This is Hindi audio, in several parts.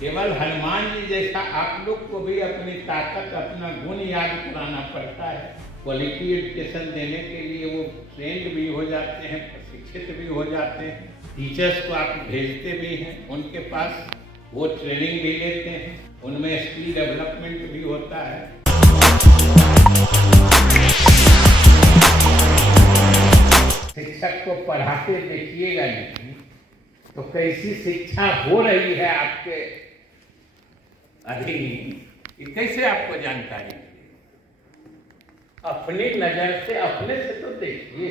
केवल हनुमान जी जैसा आप लोग को भी अपनी ताकत, अपना गुण याद कराना पड़ता है। क्वालिटी एजुकेशन देने के लिए वो ट्रेंड भी हो जाते हैं, प्रशिक्षित भी हो जाते हैं। टीचर्स को आप भेजते भी हैं उनके पास, वो ट्रेनिंग भी लेते हैं, उनमें स्किल डेवलपमेंट भी होता है। शिक्षक को पढ़ाते देखिएगा नहीं तो कैसी शिक्षा हो रही है आपके अधीन, ये कैसे आपको जानकारी मिलेगी? अपनी नजर से, अपने से तो देखिए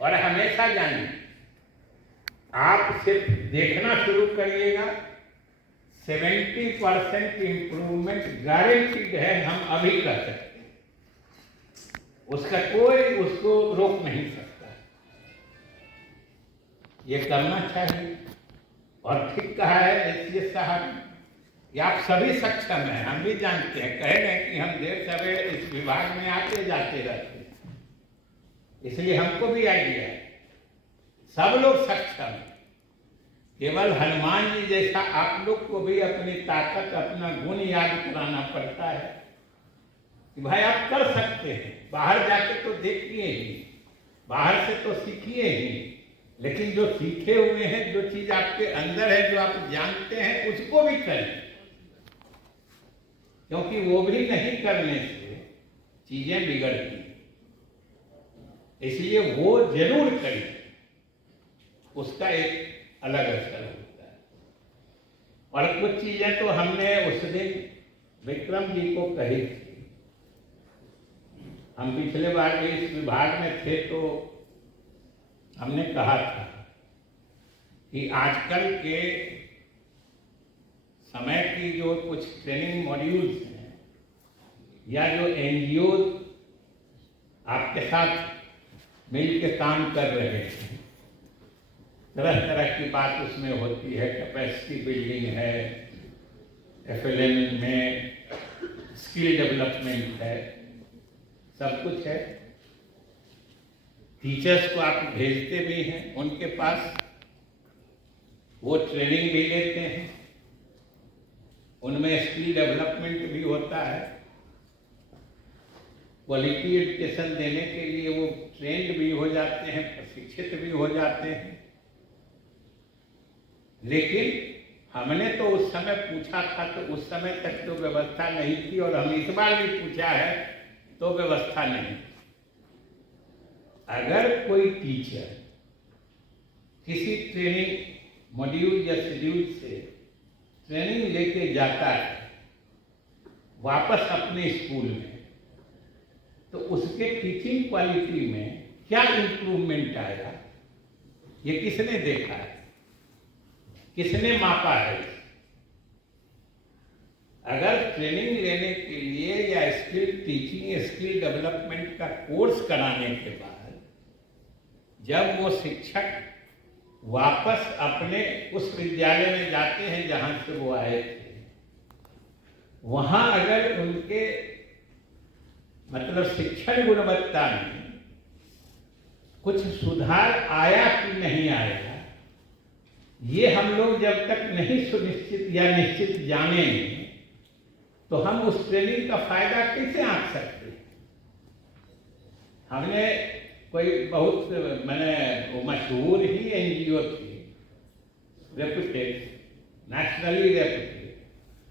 और हमेशा जानिए। आप सिर्फ देखना शुरू करिएगा, 70% इंप्रूवमेंट गारंटीड है, हम अभी कर सकते हैं, उसका कोई उसको रोक नहीं सकता। ये करना चाहिए और ठीक कहा है एसडीएस साहब ने, ये आप सभी सक्षम हैं, हम भी जानते हैं। कह रहे हैं कि हम देर सवेरे इस विभाग में आते जाते रहते हैं, इसलिए हमको भी आइडिया है, सब लोग सक्षम हैं। केवल हनुमान जी जैसा आप लोग को भी अपनी ताकत, अपना गुण याद कराना पड़ता है कि भाई आप कर सकते हैं। बाहर जाके तो देखिए ही, बाहर से तो सीखिए ही, लेकिन जो सीखे हुए हैं, जो चीज आपके अंदर है, जो आप जानते हैं, उसको भी करें, क्योंकि वो भी नहीं करने से चीजें बिगड़ती, इसलिए वो जरूर करें, उसका एक अलग असर होता है। और कुछ चीजें तो हमने उस दिन विक्रम जी को कही थी। हम पिछले बार भी इस विभाग में थे तो हमने कहा था कि आजकल के समय की जो कुछ ट्रेनिंग मॉड्यूल्स हैं या जो एनजीओ आपके साथ मिल के काम कर रहे हैं, तरह तरह की बात उसमें होती है, कैपेसिटी बिल्डिंग है, एफएलएम में स्किल डेवलपमेंट है, सब कुछ है। टीचर्स को आप भेजते भी हैं उनके पास, वो ट्रेनिंग भी लेते हैं, उनमें स्किल डेवलपमेंट भी होता है। क्वालिटी एजुकेशन देने के लिए वो ट्रेंड भी हो जाते हैं, प्रशिक्षित भी हो जाते हैं। लेकिन हमने तो उस समय पूछा था तो उस समय तक तो व्यवस्था नहीं थी, और हम इस बार भी पूछा है तो व्यवस्था नहीं। अगर कोई टीचर किसी ट्रेनिंग मॉड्यूल या शेड्यूल से ट्रेनिंग लेके जाता है वापस अपने स्कूल में, तो उसके टीचिंग क्वालिटी में क्या इंप्रूवमेंट आएगा, ये किसने देखा है, किसने मापा है? अगर ट्रेनिंग लेने के लिए या स्किल टीचिंग, स्किल डेवलपमेंट का कोर्स कराने के बाद जब वो शिक्षक वापस अपने उस विद्यालय में जाते हैं जहां से वो आए थे, वहां अगर उनके मतलब शिक्षण गुणवत्ता में कुछ सुधार आया कि नहीं आया, ये हम लोग जब तक नहीं सुनिश्चित या निश्चित जानेंगे तो हम उस ट्रेनिंग का फायदा कैसे आंक सकते हैं? हमने कोई बहुत मैंने वो मशहूर ही एनजीओ थी, रेपुटेड, नेशनली रेपुटेड,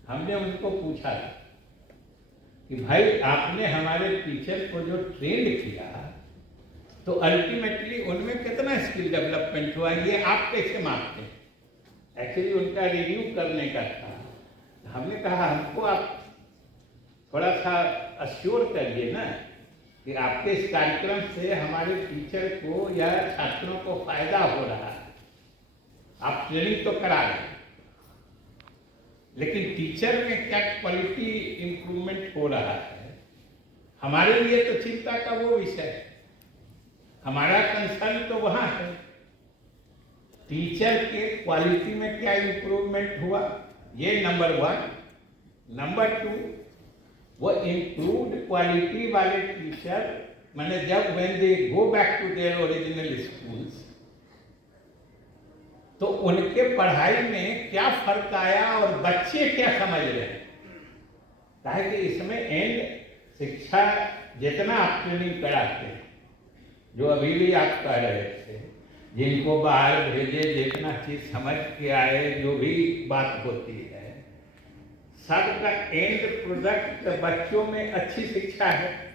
हमने उनको पूछा था कि भाई आपने हमारे टीचर को जो ट्रेन किया तो अल्टीमेटली उनमें कितना स्किल डेवलपमेंट हुआ, ये आप कैसे मापते हैं? एक्चुअली उनका रिव्यू करने का था। हमने कहा हमको आप थोड़ा सा अश्योर करिए ना कि आपके इस कार्यक्रम से हमारे टीचर को या छात्रों को फायदा हो रहा है। आप ट्रेनिंग तो करा रहे हैं, लेकिन टीचर में क्या क्वालिटी इंप्रूवमेंट हो रहा है? हमारे लिए तो चिंता का वो विषय है, हमारा कंसर्न तो वहां है, टीचर के क्वालिटी में क्या इंप्रूवमेंट हुआ, ये नंबर 1। नंबर 2, वो इम्प्रूव्ड क्वालिटी वाले टीचर मैंने जब when they go back to their original schools, तो उनके पढ़ाई में क्या फर्क आया और बच्चे क्या समझ रहे हैं। ताकि कि इसमें एंड शिक्षा जितना आप ट्रेनिंग कराते हैं, जो अभी भी आप कह रहे थे, जिनको बाहर भेजे, जितना चीज समझ के आए, जो भी बात होती है, सबका एंड प्रोडक्ट बच्चों में अच्छी शिक्षा है।